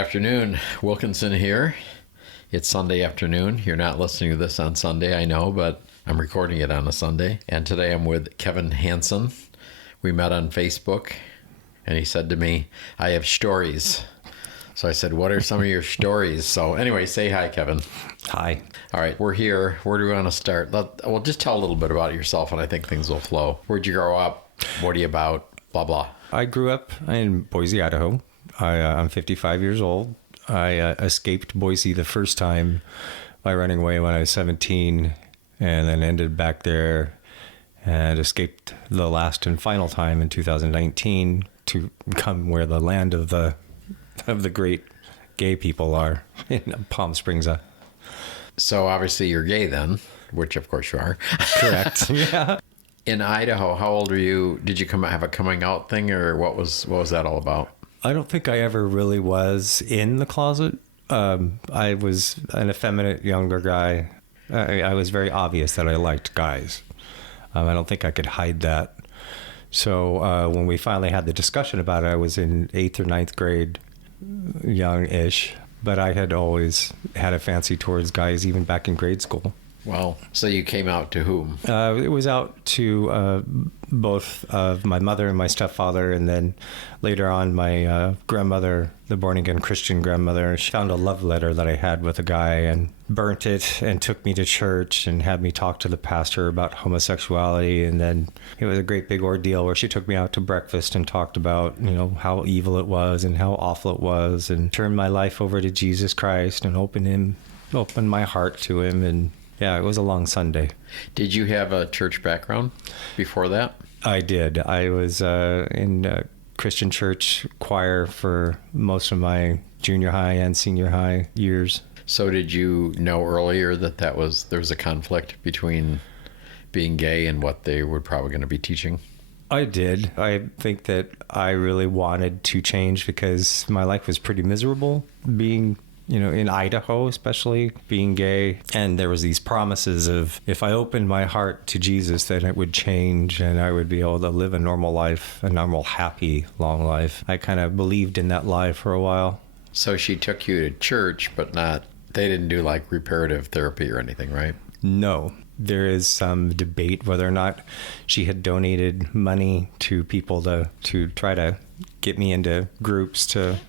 afternoon. Wilkinson here. It's Sunday afternoon. You're not listening to this on Sunday, I know, but I'm recording it on a Sunday. And today I'm with Kevin Hansen. We met on Facebook, and he said to me, I have stories. So I said, what are some of your stories? So anyway, say hi, Kevin. Hi. All right, we're here. Where do we want to start? Well, just tell a little bit about yourself, and I think things will flow. Where'd you grow up? What are you about? Blah, blah. I grew up in Boise, Idaho. I'm 55 years old. I escaped Boise the first time by running away when I was 17, and then ended back there and escaped the last and final time in 2019 to come where the land of the great gay people are in Palm Springs. So obviously you're gay then, which of course you are. Correct. Yeah. In Idaho, how old were you? Did you have a coming out thing, or what was that all about? I don't think I ever really was in the closet. I was an effeminate younger guy. I was very obvious that I liked guys. I don't think I could hide that. So when we finally had the discussion about it, I was in 8th or 9th grade, young-ish. But I had always had a fancy towards guys, even back in grade school. Wow. So you came out to whom? It was out to both of my mother and my stepfather, and then later on my grandmother, the born-again Christian grandmother. She found a love letter that I had with a guy and burnt it and took me to church and had me talk to the pastor about homosexuality. And then it was a great big ordeal where she took me out to breakfast and talked about, how evil it was and how awful it was, and turned my life over to Jesus Christ and opened my heart to him. And yeah, it was a long Sunday. Did you have a church background before that? I did. I was in Christian church choir for most of my junior high and senior high years. So did you know earlier that there was a conflict between being gay and what they were probably going to be teaching? I did. I think that I really wanted to change because my life was pretty miserable being in Idaho, especially being gay. And there was these promises of if I opened my heart to Jesus, then it would change and I would be able to live a normal life, a normal, happy, long life. I kind of believed in that lie for a while. So she took you to church, but they didn't do like reparative therapy or anything, right? No. There is some debate whether or not she had donated money to people to try to get me into groups to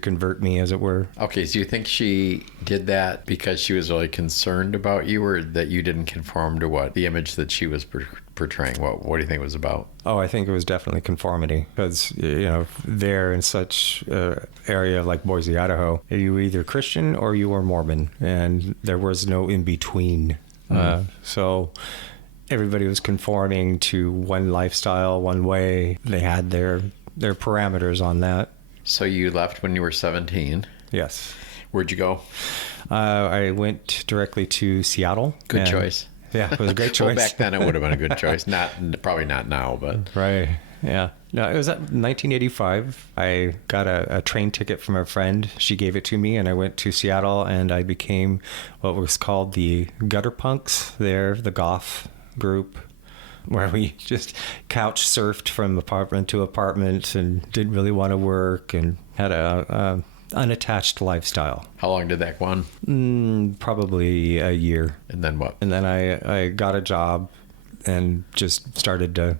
convert me, as it were. Okay, so you think she did that because she was really concerned about you, or that you didn't conform to the image that she was portraying? What do you think it was about? Oh, I think it was definitely conformity, because there in such area like Boise, Idaho, you were either Christian or you were Mormon, and there was no in between. So everybody was conforming to one lifestyle, one way. They had their parameters on that. So you left when you were 17. Yes. Where'd you go? I went directly to Seattle. Good choice. Yeah, it was a great choice. Well, back then it would have been a good choice. Probably not now, but. Right. Yeah. No, it was at 1985. I got a train ticket from a friend. She gave it to me, and I went to Seattle, and I became what was called the gutter punks there, the goth group, where we just couch surfed from apartment to apartment and didn't really want to work and had a unattached lifestyle. How long did that go on? Probably a year. And then what? And then I got a job and just started to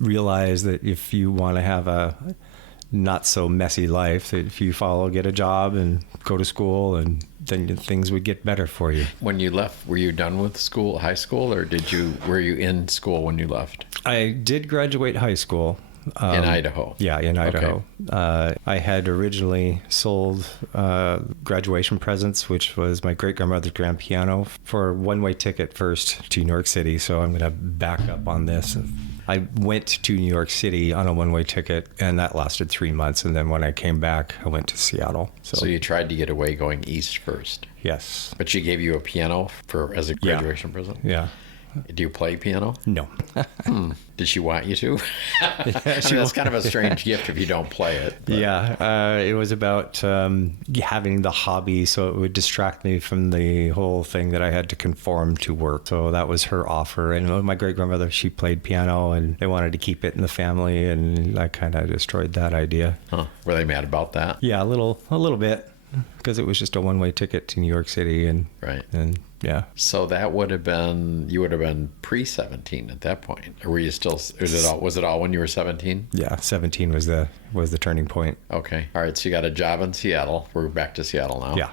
realize that if you want to have a not so messy life, that if you get a job and go to school, and then things would get better for you. When you left, were you done with school, high school, or were you in school when you left? I did graduate high school. In Idaho? Yeah, in Idaho. Okay. I had originally sold graduation presents, which was my great-grandmother's grand piano, for a one-way ticket first to New York City. So I'm going to back up on this. I went to New York City on a one-way ticket, and that lasted 3 months. And then when I came back, I went to Seattle. So you tried to get away going east first? Yes. But she gave you a piano as a graduation present? Yeah. Do you play piano? No. Did she want you to? That's kind of a strange gift if you don't play it. But. Yeah, it was about having the hobby, so it would distract me from the whole thing that I had to conform to work. So that was her offer. And my great-grandmother, she played piano, and they wanted to keep it in the family, and I kind of destroyed that idea. Huh. Were they mad about that? Yeah, a little bit. because it was just a one-way ticket to New York City, and Right. and yeah. So that would have been, you would have been pre-17 at that point. Or were you still, was it all when you were 17? Yeah, 17 was the turning point. Okay. All right. So you got a job in Seattle. We're back to Seattle now. Yeah.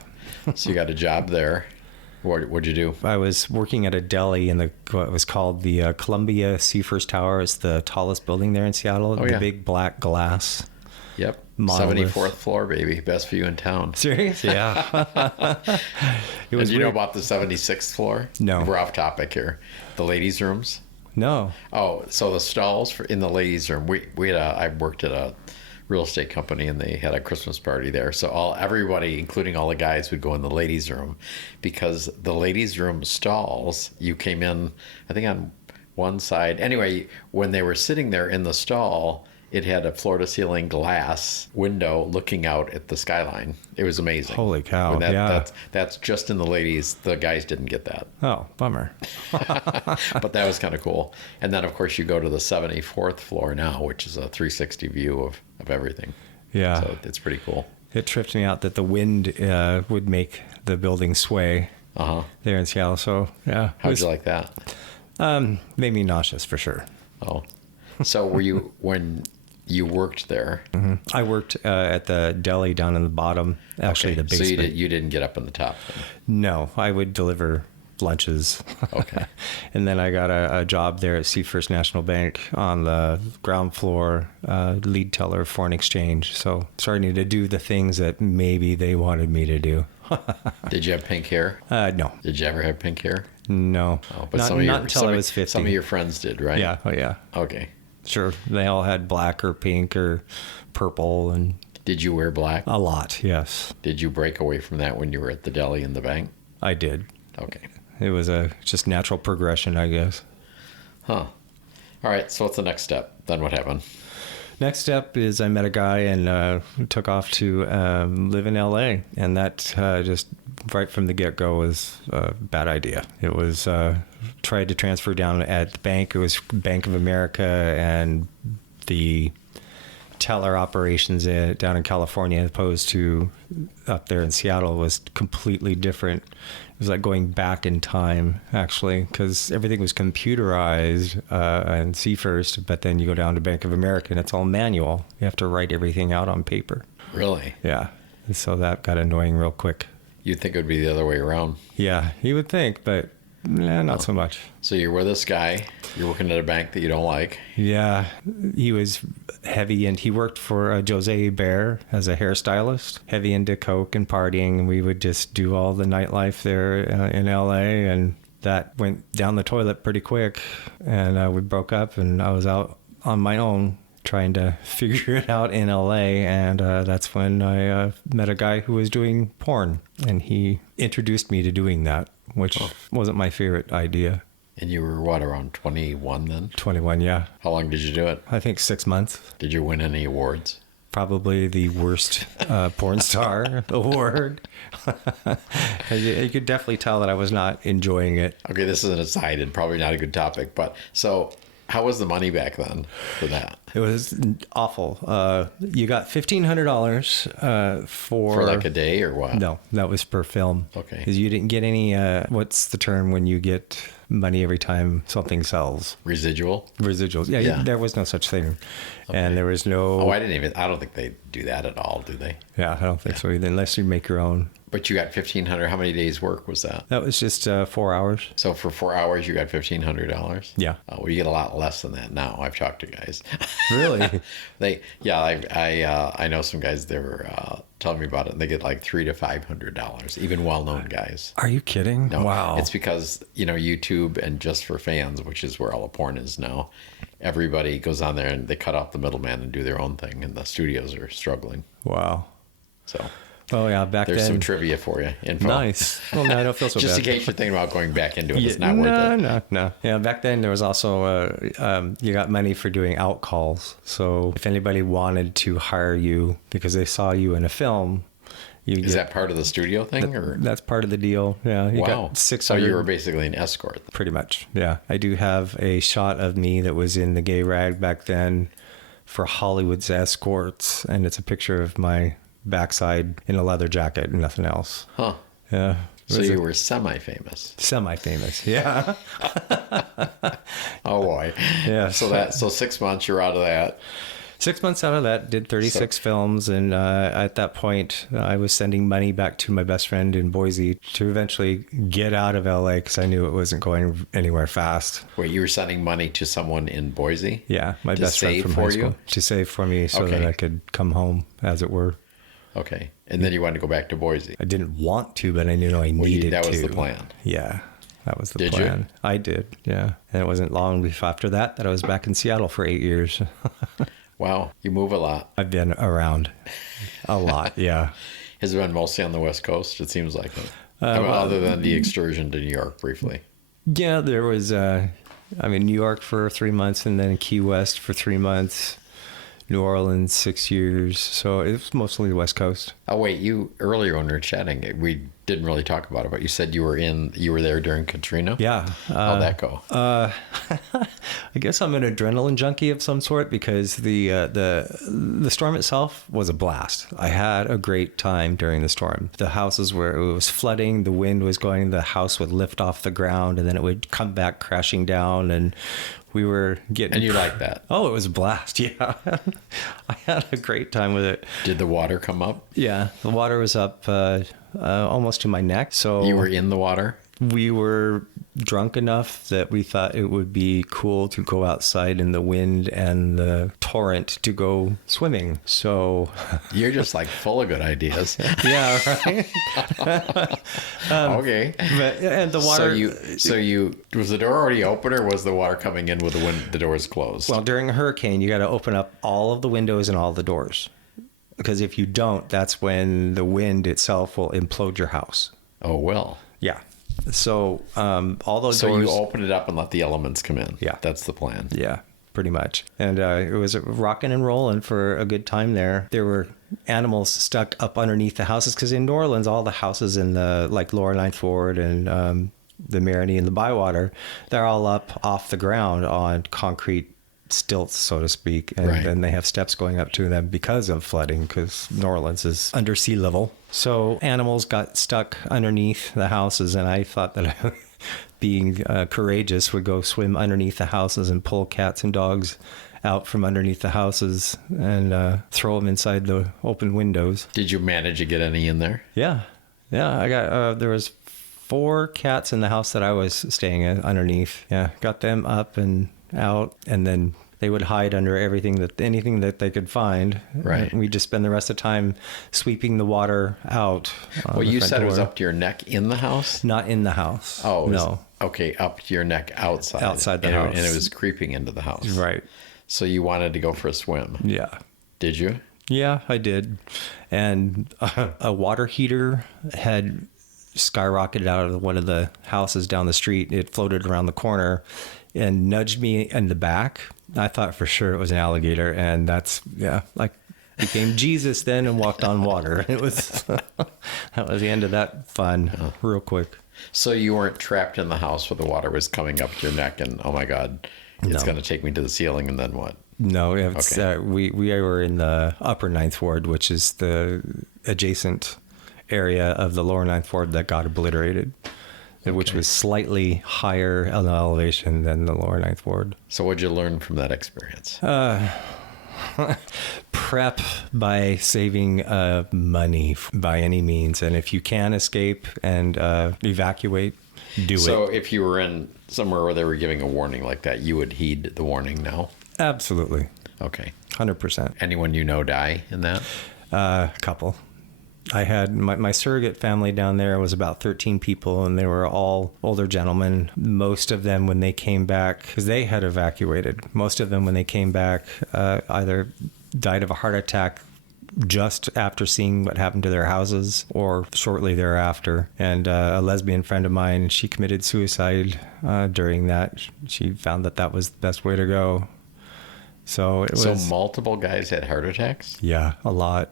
So you got a job there. What'd you do? I was working at a deli in what was called the Columbia Seafirst Tower. It's the tallest building there in Seattle. Oh, the yeah. big black glass. Yep. Monolith. 74th floor, baby. Best view in town. Serious? Yeah. It And was you know weird. about the 76th floor? No. We're off topic here. The ladies' rooms. No. Oh, so the stalls in the ladies' room. I worked at a real estate company, and they had a Christmas party there. So everybody, including all the guys, would go in the ladies' room, because the ladies' room stalls, you came in, I think, on one side. Anyway, when they were sitting there in the stall, it had a floor-to-ceiling glass window looking out at the skyline. It was amazing. Holy cow, And yeah. That's just in the ladies. The guys didn't get that. Oh, bummer. But that was kind of cool. And then, of course, you go to the 74th floor now, which is a 360 view of everything. Yeah. So it's pretty cool. It tripped me out that the wind would make the building sway Uh-huh. there in Seattle. So, yeah. How'd you like that? Made me nauseous for sure. Oh. So were you, when you worked there? I worked at the deli down in the bottom, actually Okay, the basement. So you didn't get up in the top then? No, I would deliver lunches. Okay. And then I got a job there at Seafirst National Bank on the ground floor, lead teller, foreign exchange. So starting to do the things that maybe they wanted me to do. Did you have pink hair? No, Did you ever have pink hair? no. Oh, but not until I was 50. Some of your friends did, right? Yeah, oh yeah. Okay. Sure. They all had black or pink or purple, and Did you wear black? a lot, yes. Did you break away from that when you were at the deli and the bank? I did. Okay. It was a just natural progression, I guess. Huh. All right. So what's the next step? Then what happened? Next step is I met a guy and took off to live in LA, and that just right from the get-go was a bad idea. It was tried to transfer down at the bank. It was Bank of America, and the teller operations down in California, as opposed to up there in Seattle, was completely different. It was like going back in time, actually, because everything was computerized and Seafirst, but then you go down to Bank of America and it's all manual. You have to write everything out on paper. Really? Yeah. And so that got annoying real quick. You'd think it would be the other way around. Yeah, you would think, but not so much. So you're with this guy. You're working at a bank that you don't like. Yeah, he was heavy, and he worked for Jose Bear as a hairstylist, heavy into coke and partying. We would just do all the nightlife there in LA, and that went down the toilet pretty quick. And we broke up, and I was out on my own trying to figure it out in LA. And that's when I met a guy who was doing porn, and he introduced me to doing that, which wasn't my favorite idea. And you were, what, around 21 then? 21, yeah. How long did you do it? I think 6 months. Did you win any awards? Probably the worst porn star award. You could definitely tell that I was not enjoying it. Okay, this is an aside and probably not a good topic, but so how was the money back then for that? It was awful. You got $1,500 For like a day or what? No, that was per film. Okay. Because you didn't get any, what's the term when you get money every time something sells? Residual? Residuals. Yeah, Yeah. there was no such thing. And there was no... Oh, I don't think they do that at all, do they? Yeah, I don't think so either, unless you make your own. But you got 1,500. How many days work was that? That was just 4 hours. So for 4 hours, you got $1,500? Yeah. Well, you get a lot less than that now. I've talked to guys. Really? I know some guys, they were telling me about it, and they get like $300 to $500, even well-known guys. Are you kidding? No, Wow. it's because, YouTube and Just for Fans, which is where all the porn is now, everybody goes on there and they cut out the middleman and do their own thing, and the studios are struggling. Wow. So Oh, yeah, back there's then. some trivia for you. Info. Nice. Well, no, I don't feel so Just bad. in case you're thinking about going back into it, it's Yeah, not worth it. No. Yeah, back then there was also, you got money for doing out calls. So if anybody wanted to hire you because they saw you in a film, Is that part of the studio thing? Or That's part of the deal. Yeah, you wow. got 600. So you were basically an escort. Pretty much, yeah. I do have a shot of me that was in the gay rag back then for Hollywood's Escorts, and it's a picture of my backside in a leather jacket and nothing else. Huh. Yeah. So you were semi-famous. Semi-famous, yeah. Oh boy. Yeah. So 6 months you're out of that. 6 months out of that, did 36 films, and at that point, I was sending money back to my best friend in Boise to eventually get out of LA because I knew it wasn't going anywhere fast. Wait, you were sending money to someone in Boise? Yeah, my To best friend save from for high school. you? To save for me so that Okay. I could come home, as it were. Okay. And then you wanted to go back to Boise. I didn't want to, but I knew I needed to. That was the plan. Yeah, that was the Did plan. you? I did, yeah. And it wasn't long after that I was back in Seattle for 8 years. Wow. You move a lot. I've been around a lot, yeah. Has it been mostly on the West Coast? It seems like it. Other than the excursion to New York briefly. Yeah, there was, New York for 3 months and then Key West for 3 months, New Orleans 6 years. So it was mostly the West Coast. Oh, wait. Earlier when we were chatting, we didn't really talk about it, but you said you were there during Katrina? Yeah. How'd that go? I guess I'm an adrenaline junkie of some sort because the storm itself was a blast. I had a great time during the storm. The houses where it was flooding, the wind was going, the house would lift off the ground and then it would come back crashing down, and we were getting... And you liked that? Oh, it was a blast, yeah. I had a great time with it. Did the water come up? Yeah, the water was up almost to my neck. So You were in the water? we were drunk enough that we thought it would be cool to go outside in the wind and the torrent to go swimming. So You're just like full of good ideas. yeah, right. Okay. And the water. So you was the door already open, or was the water coming in with the doors closed? Well, during a hurricane, you got to open up all of the windows and all the doors, because if you don't, that's when the wind itself will implode your house. Oh, well. Yeah. So all those So doors. you open it up and let the elements come in. Yeah. That's the plan. Yeah, pretty much. And it was rocking and rolling for a good time there. There were animals stuck up underneath the houses because in New Orleans, all the houses in the Lower Ninth Ward and the Marigny and the Bywater, they're all up off the ground on concrete stilts, so to speak, and Right. then they have steps going up to them because of flooding, because New Orleans is under sea level. So animals got stuck underneath the houses, and I thought that being courageous would go swim underneath the houses and pull cats and dogs out from underneath the houses and throw them inside the open windows. Did you manage to get any in there? Yeah, I got there was 4 cats in the house that I was staying in underneath. Yeah, got them up and out, and then they would hide under anything that they could find. Right. And we just spend the rest of the time sweeping the water out. Well, you said it was up to your neck in the house? Not in the house. Oh, it was- no. Okay, up to your neck outside. Outside the and house. And it was creeping into the house. Right. So you wanted to go for a swim. Yeah. Did you? Yeah, I did. And a water heater had skyrocketed out of one of the houses down the street. It floated around the corner and nudged me in the back. I thought for sure it was an alligator, and became Jesus then and walked on water. It was that was the end of that fun, real quick. So you weren't trapped in the house where the water was coming up to your neck and, oh my God, it's No. going to take me to the ceiling, and then what? No, it's, Okay. we were in the upper Ninth Ward, which is the adjacent area of the lower Ninth Ward that got obliterated, which was slightly higher on the elevation than the lower Ninth Ward. So what'd you learn from that experience? Prep by saving money by any means, and if you can escape and evacuate, do So it. if you were in somewhere where they were giving a warning like that, you would heed the warning now? Absolutely, Okay. 100%. Anyone you know die in that? Couple. I had my surrogate family down there was about 13 people, and they were all older gentlemen. Most of them, when they came back, because they had evacuated, most of them, when they came back, either died of a heart attack just after seeing what happened to their houses or shortly thereafter. And a lesbian friend of mine, she committed suicide during that. She found that was the best way to go. So it was... So multiple guys had heart attacks? Yeah, a lot.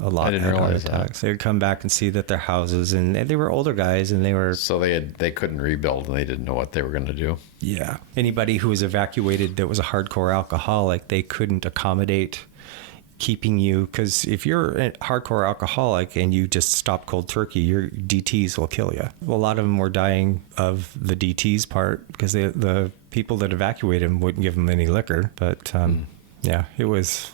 A lot I didn't had heart realize that. attacks. They would come back and see that their houses, and they were older guys, and they were... So they couldn't rebuild, and they didn't know what they were going to do? Yeah. Anybody who was evacuated that was a hardcore alcoholic, they couldn't accommodate keeping you, because if you're a hardcore alcoholic and you just stop cold turkey, your DTs will kill you. Well, a lot of them were dying of the DTs part because the people that evacuated them wouldn't give them any liquor. But yeah, it was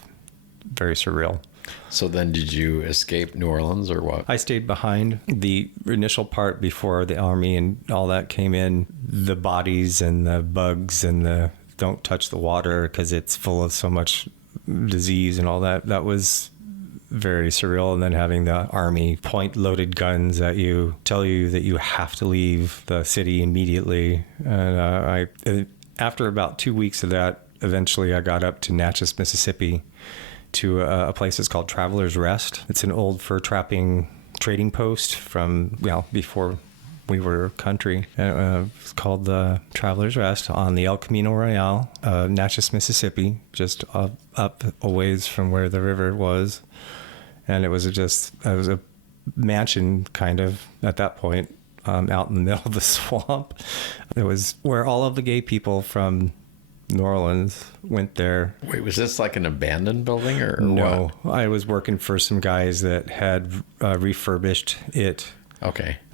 very surreal. So then did you escape New Orleans or what? I stayed behind. The initial part before the army and all that came in, the bodies and the bugs and the don't touch the water because it's full of so much disease and all that. That was very surreal. And then having the army point loaded guns at you, tell you that you have to leave the city immediately. And after about 2 weeks of that, eventually I got up to Natchez, Mississippi, to a place that's called Traveler's Rest. It's an old fur trapping trading post from, before we were country. It's called the Traveler's Rest on the El Camino Real, Natchez, Mississippi, just up a ways from where the river was. And it was a mansion kind of at that point, out in the middle of the swamp. It was where all of the gay people from New Orleans went there. Wait, was this like an abandoned building or no, what? I was working for some guys that had refurbished it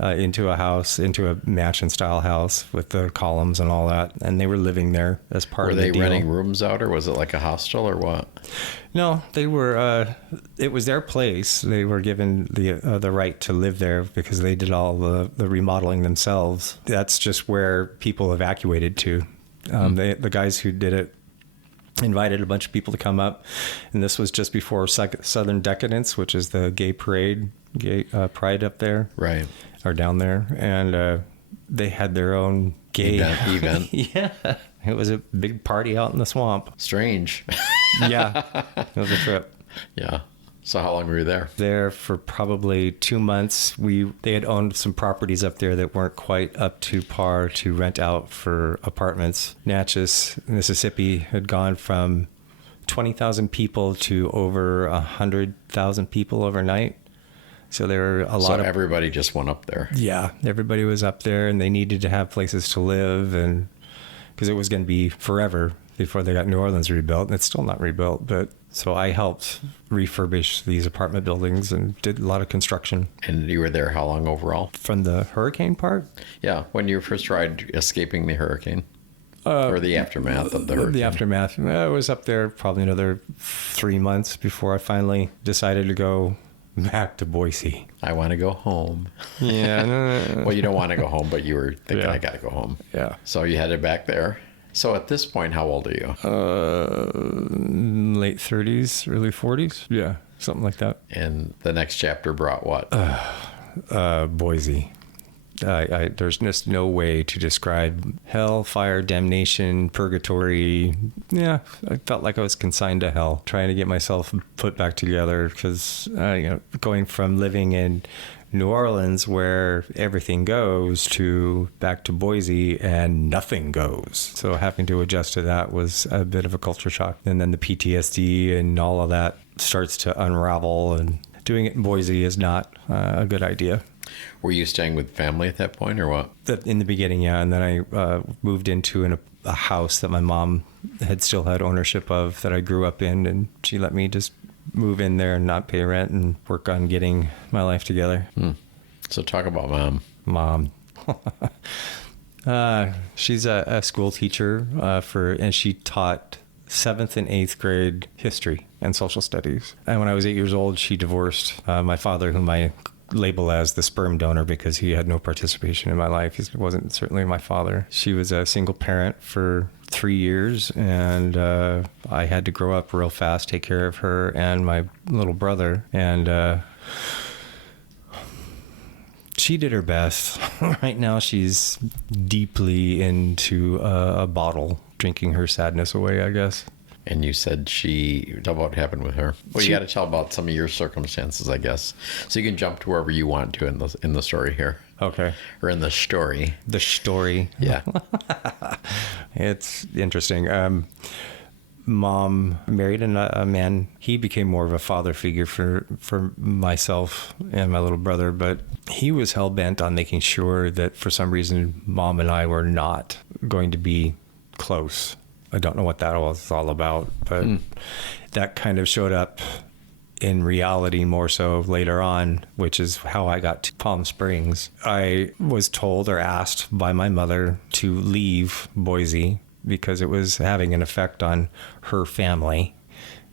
into a house, into a mansion style house with the columns and all that. And they were living there as part of the deal. Were they renting rooms out or was it like a hostel or what? No, they were, it was their place. They were given the right to live there because they did all the remodeling themselves. That's just where people evacuated to. The guys who did it invited a bunch of people to come up, and this was just before Southern Decadence, which is the gay parade, pride up there, right, or down there, and they had their own gay event. Yeah, it was a big party out in the swamp. Strange. Yeah, it was a trip. Yeah. So how long were you there? There for probably 2 months. They had owned some properties up there that weren't quite up to par to rent out for apartments. Natchez, Mississippi had gone from 20,000 people to over 100,000 people overnight. So there were a lot of... So everybody just went up there. Yeah, everybody was up there and they needed to have places to live, and because it was going to be forever before they got New Orleans rebuilt. And it's still not rebuilt, but... So I helped refurbish these apartment buildings and did a lot of construction. And you were there how long overall? From the hurricane part? Yeah, when you first tried escaping the hurricane. Or the aftermath of the hurricane. The aftermath. I was up there probably another 3 months before I finally decided to go back to Boise. I want to go home. Yeah. No. Well, you don't want to go home, but you were thinking, Yeah. I got to go home. Yeah. So you headed back there. So at this point, how old are you? Late 30s, early 40s. Yeah, something like that. And the next chapter brought what? Boise. There's just no way to describe hell, fire, damnation, purgatory. Yeah, I felt like I was consigned to hell, trying to get myself put back together because, going from living in New Orleans where everything goes to back to Boise and nothing goes. So having to adjust to that was a bit of a culture shock. And then the PTSD and all of that starts to unravel, and doing it in Boise is not a good idea. Were you staying with family at that point or what? In the beginning, yeah. And then I moved into a house that my mom still had ownership of that I grew up in, and she let me just move in there and not pay rent and work on getting my life together. So talk about mom. Mom. She's a school teacher and she taught 7th and 8th grade history and social studies. And when I was 8 years old, she divorced my father, whom I label as the sperm donor because he had no participation in my life. He wasn't certainly my father. She was a single parent for 3 years, and I had to grow up real fast, take care of her and my little brother. And she did her best. Right now, she's deeply into a bottle, drinking her sadness away, I guess. And you said tell what happened with her. Well, you got to tell about some of your circumstances, I guess. So you can jump to wherever you want to in the story here. Okay. Or in the story. The story. Yeah. It's interesting. Mom married a man. He became more of a father figure for myself and my little brother, but he was hell-bent on making sure that for some reason Mom and I were not going to be close I don't know what that was all about, but that kind of showed up in reality more so later on, which is how I got to Palm Springs. I was told or asked by my mother to leave Boise because it was having an effect on her family,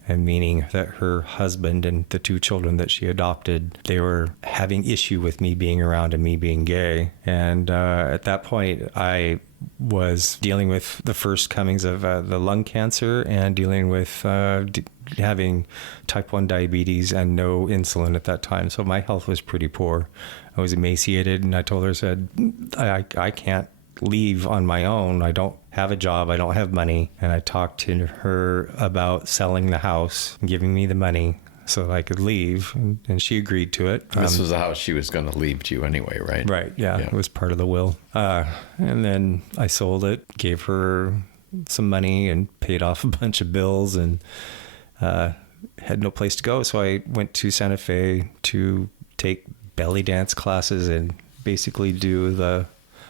and meaning that her husband and the 2 children that she adopted, they were having issue with me being around and me being gay. And at that point, I was dealing with the first comings of the lung cancer and dealing with having type 1 diabetes and no insulin at that time. So my health was pretty poor. I was emaciated, and I told her, said, I can't leave on my own. I don't have a job. I don't have money. And I talked to her about selling the house and giving me the money so that I could leave. And she agreed to it. This was the house she was going to leave to you anyway, right? Right. Yeah. It was part of the will. And then I sold it, gave her some money and paid off a bunch of bills, and had no place to go. So I went to Santa Fe to take belly dance classes and basically do the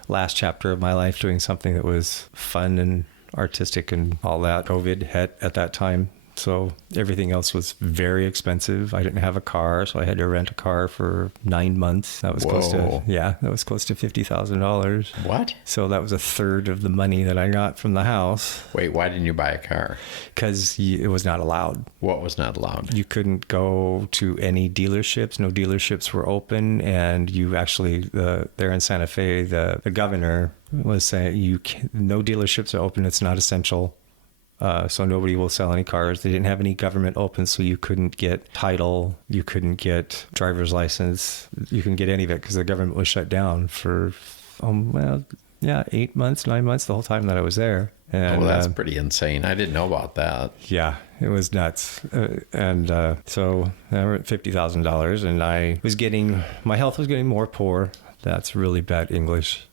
last chapter of my life doing something that was fun and artistic and all that. COVID hit at that time, so everything else was very expensive. I didn't have a car, so I had to rent a car for 9 months. That was close to $50,000. What? So that was a third of the money that I got from the house. Wait, why didn't you buy a car? Because it was not allowed. What was not allowed? You couldn't go to any dealerships. No dealerships were open, and you actually, there in Santa Fe, the governor was saying, no dealerships are open. It's not essential. So nobody will sell any cars. They didn't have any government open, so you couldn't get title. You couldn't get driver's license. You couldn't get any of it because the government was shut down for, 8 months, 9 months, the whole time that I was there. And, that's pretty insane. I didn't know about that. Yeah, it was nuts. So I were at $50,000, and my health was getting more poor. That's really bad English.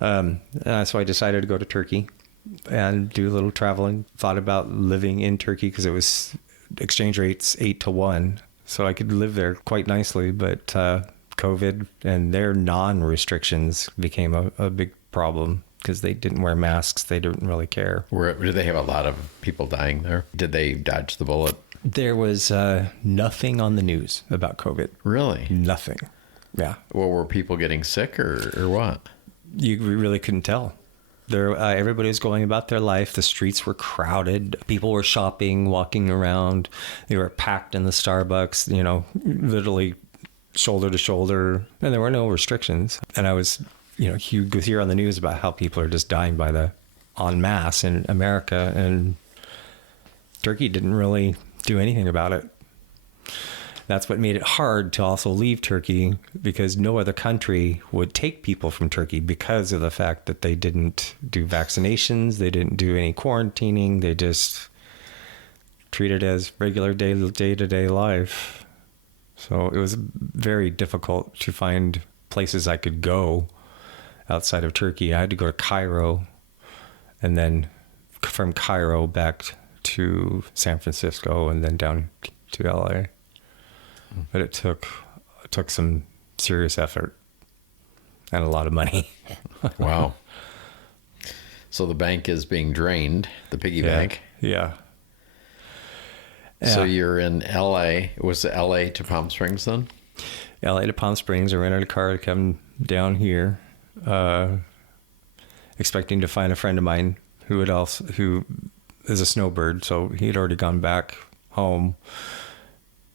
So I decided to go to Turkey and do a little traveling. Thought about living in Turkey because it was exchange rates 8-to-1, so I could live there quite nicely. But COVID and their non-restrictions became a big problem because they didn't wear masks. They didn't really care. Did they have a lot of people dying there? Did they dodge the bullet? There was nothing on the news about COVID. Really? Nothing. Yeah. Well, were people getting sick or what? You really couldn't tell. Everybody was going about their life. The streets were crowded. People were shopping, walking around. They were packed in the Starbucks, literally shoulder to shoulder. And there were no restrictions. And I was, you hear on the news about how people are just dying en masse in America. And Turkey didn't really do anything about it. That's what made it hard to also leave Turkey, because no other country would take people from Turkey because of the fact that they didn't do vaccinations. They didn't do any quarantining. They just treated it as regular day-to-day life. So it was very difficult to find places I could go outside of Turkey. I had to go to Cairo, and then from Cairo back to San Francisco, and then down to LA. But it took some serious effort and a lot of money. Wow. So the bank is being drained, the piggy bank. Yeah. So you're in LA. Was it LA to Palm Springs then? LA to Palm Springs. I rented a car to come down here, expecting to find a friend of mine who is a snowbird. So he had already gone back home.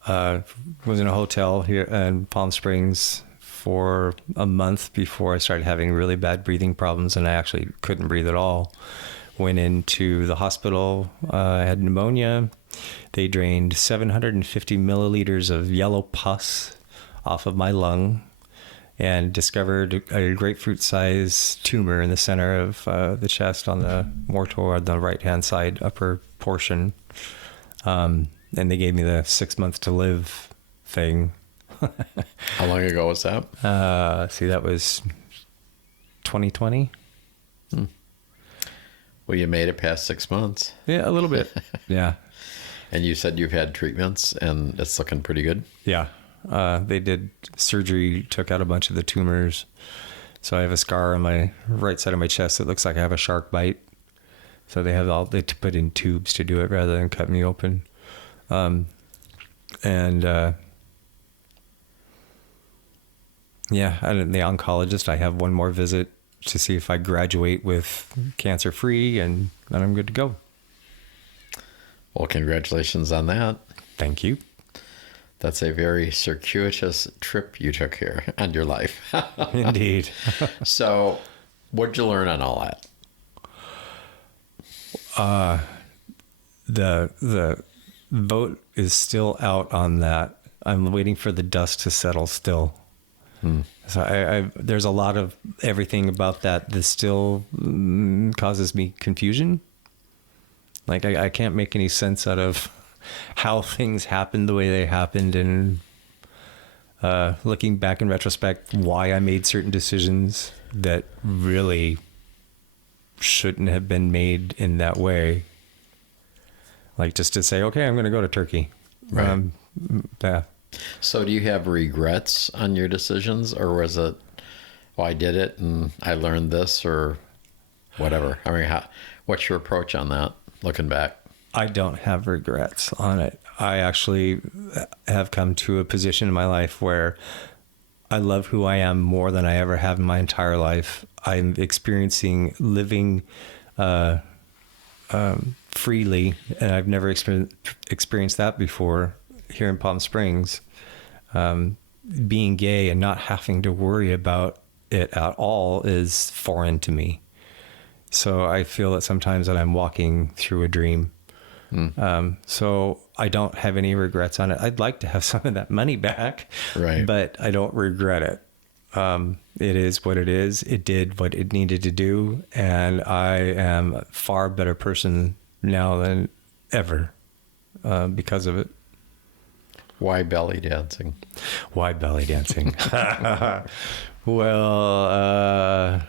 Was in a hotel here in Palm Springs for a month before I started having really bad breathing problems, and I actually couldn't breathe at all. Went into the hospital, I had pneumonia. They drained 750 milliliters of yellow pus off of my lung and discovered a grapefruit-sized tumor in the center of the chest more toward the right-hand side upper portion. And they gave me the 6 months to live thing. How long ago was that? That was 2020. Well, you made it past 6 months. Yeah, a little bit. Yeah. And you said you've had treatments and it's looking pretty good? Yeah. They did surgery, took out a bunch of the tumors. So I have a scar on my right side of my chest that looks like I have a shark bite. So they put in tubes to do it rather than cut me open. And the oncologist, I have one more visit to see if I graduate with cancer free, and then I'm good to go. Well, congratulations on that. Thank you. That's a very circuitous trip you took here on your life. Indeed. So what'd you learn on all that? The vote is still out on that. I'm waiting for the dust to settle still. So there's a lot of everything about that still causes me confusion. Like I can't make any sense out of how things happened the way they happened, and looking back in retrospect, why I made certain decisions that really shouldn't have been made in that way. Like just to say, okay, I'm going to go to Turkey. Right. Yeah. So do you have regrets on your decisions, or was it, well, I did it and I learned this, or whatever? I mean, what's your approach on that, looking back? I don't have regrets on it. I actually have come to a position in my life where I love who I am more than I ever have in my entire life. I'm experiencing living freely, and I've never experienced that before here in Palm Springs. Being gay and not having to worry about it at all is foreign to me. So I feel that sometimes that I'm walking through a dream. So I don't have any regrets on it. I'd like to have some of that money back, right? But I don't regret it. It is what it is. It did what it needed to do. And I am a far better person now than ever because of it. Why belly dancing? Why belly dancing? Well,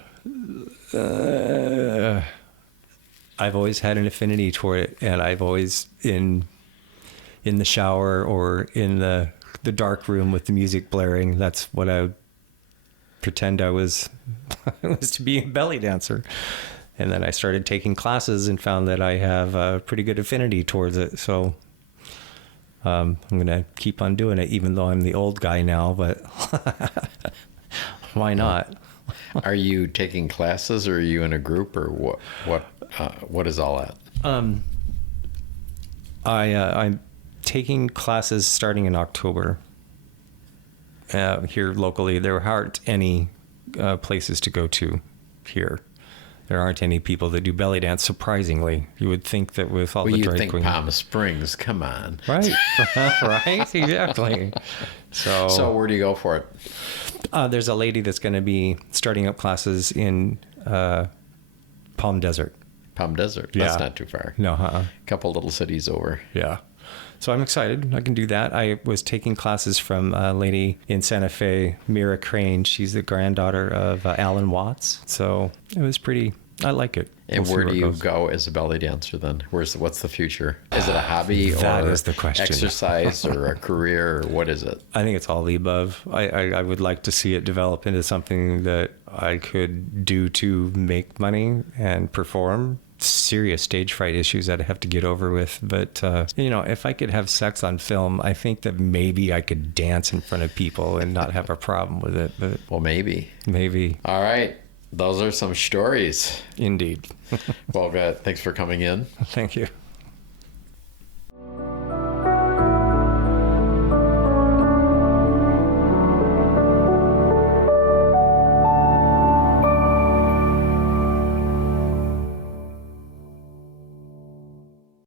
I've always had an affinity toward it, and I've always in the shower or in the dark room with the music blaring. That's what I would pretend I was to be a belly dancer. And then I started taking classes and found that I have a pretty good affinity towards it. So I'm going to keep on doing it, even though I'm the old guy now, but why not? Are you taking classes, or are you in a group, or what is all that? I'm taking classes starting in October. Here locally, there aren't any places to go to here. There aren't any people that do belly dance, surprisingly. You would think that with all the drag queens. Well, Palm Springs, come on. Right. Right, exactly. So where do you go for it? There's a lady that's going to be starting up classes in Palm Desert. Palm Desert? Yeah. That's not too far. No, A couple little cities over. Yeah. So I'm excited. I can do that. I was taking classes from a lady in Santa Fe, Mira Crane. She's the granddaughter of Alan Watts. So it was pretty, I like it. And where do you go as a belly dancer then? What's the future? Is it a hobby That or is the question. Exercise or a career, or what is it? I think it's all the above. I would like to see it develop into something that I could do to make money and perform. Serious stage fright issues that I have to get over with. But, if I could have sex on film, I think that maybe I could dance in front of people and not have a problem with it. But well, maybe. All right. Those are some stories. Indeed. Well, thanks for coming in. Thank you.